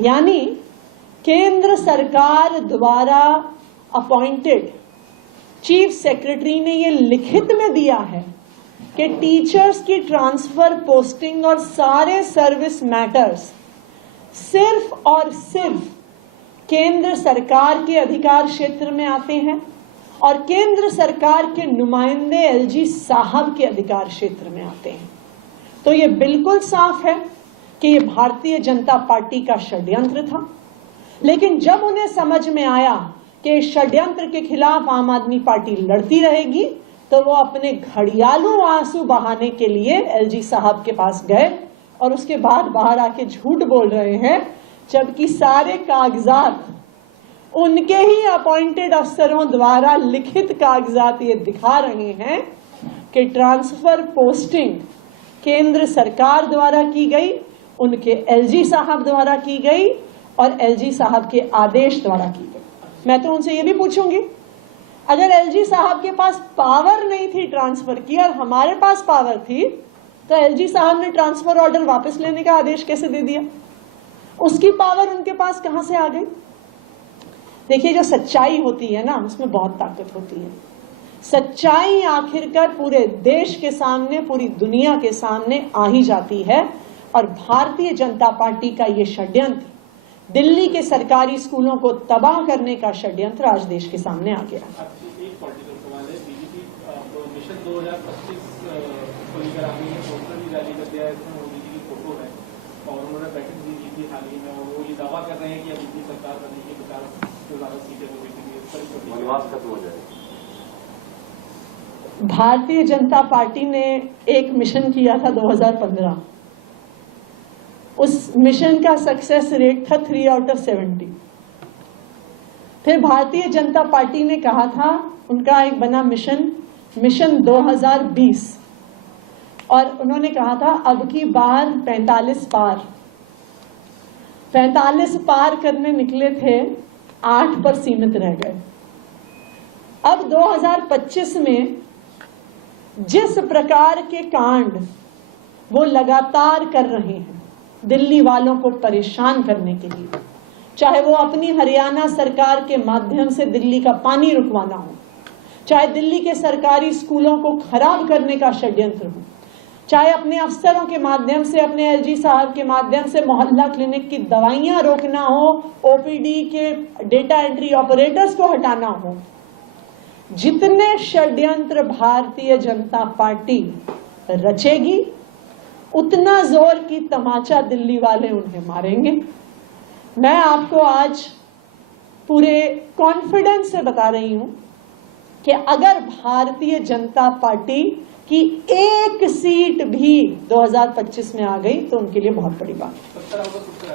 यानी केंद्र सरकार द्वारा अपॉइंटेड चीफ सेक्रेटरी ने ये लिखित में दिया है कि टीचर्स की ट्रांसफर, पोस्टिंग और सारे सर्विस मैटर्स सिर्फ और सिर्फ केंद्र सरकार के अधिकार क्षेत्र में आते हैं और केंद्र सरकार के नुमाइंदे एलजी साहब के अधिकार क्षेत्र में आते हैं। तो ये बिल्कुल साफ है कि ये भारतीय जनता पार्टी का षड्यंत्र था। लेकिन जब उन्हें समझ में आया कि षड्यंत्र के खिलाफ आम आदमी पार्टी लड़ती रहेगी, तो वो अपने घड़ियालू आंसू बहाने के लिए एलजी साहब के पास गए और उसके बाद बाहर आके झूठ बोल रहे हैं, जबकि सारे कागजात उनके ही अपॉइंटेड अफसरों द्वारा लिखित कागजात ये दिखा रहे हैं कि ट्रांसफर पोस्टिंग केंद्र सरकार द्वारा की गई, उनके एलजी साहब द्वारा की गई और एलजी साहब के आदेश द्वारा की गई। मैं तो उनसे ये भी पूछूंगी, अगर एलजी साहब के पास पावर नहीं थी ट्रांसफर की और हमारे पास पावर थी, तो एलजी साहब ने ट्रांसफर ऑर्डर वापस लेने का आदेश कैसे दे दिया? उसकी पावर उनके पास कहां से आ गई? देखिए, जो सच्चाई होती है ना, उसमें बहुत ताकत होती है। सच्चाई आखिरकार पूरे देश के सामने, पूरी दुनिया के सामने आ ही जाती है। और भारतीय जनता पार्टी का ये षड्यंत्र, दिल्ली के सरकारी स्कूलों को तबाह करने का षड्यंत्र आज देश के सामने आ गया। एक पॉलिटिकल सवाल है, बीजेपी मिशन 2025 को लेकर आगे पोस्टर भी जारी कर दिया है, इसमें मोदी जी की फोटो है और उन्होंने बैठक भी की थी हाल ही में, और वो ये दावा कर रहे हैं कि अब उनकी सरकार बनने के 50 से ज्यादा सीटें तो बेसिकली वनवास खत्म हो जाएगा। भारतीय जनता पार्टी ने एक मिशन किया था 2015, उस मिशन का सक्सेस रेट था 3 आउट ऑफ 70। फिर भारतीय जनता पार्टी ने कहा था, उनका एक बना मिशन 2020, और उन्होंने कहा था अब की बार 45 पार करने निकले थे, 8 पर सीमित रह गए। अब 2025 में जिस प्रकार के कांड वो लगातार कर रहे हैं दिल्ली वालों को परेशान करने के लिए, चाहे वो अपनी हरियाणा सरकार के माध्यम से दिल्ली का पानी रुकवाना हो, चाहे दिल्ली के सरकारी स्कूलों को खराब करने का षड्यंत्र हो, चाहे अपने अफसरों के माध्यम से, अपने एलजी साहब के माध्यम से मोहल्ला क्लिनिक की दवाइयां रोकना हो, ओपीडी के डेटा एंट्री ऑपरेटर्स को हटाना हो, जितने षड्यंत्र भारतीय जनता पार्टी रचेगी, उतना जोर की तमाचा दिल्ली वाले उन्हें मारेंगे। मैं आपको आज पूरे कॉन्फिडेंस से बता रही हूं कि अगर भारतीय जनता पार्टी की एक सीट भी 2025 में आ गई तो उनके लिए बहुत बड़ी बात है।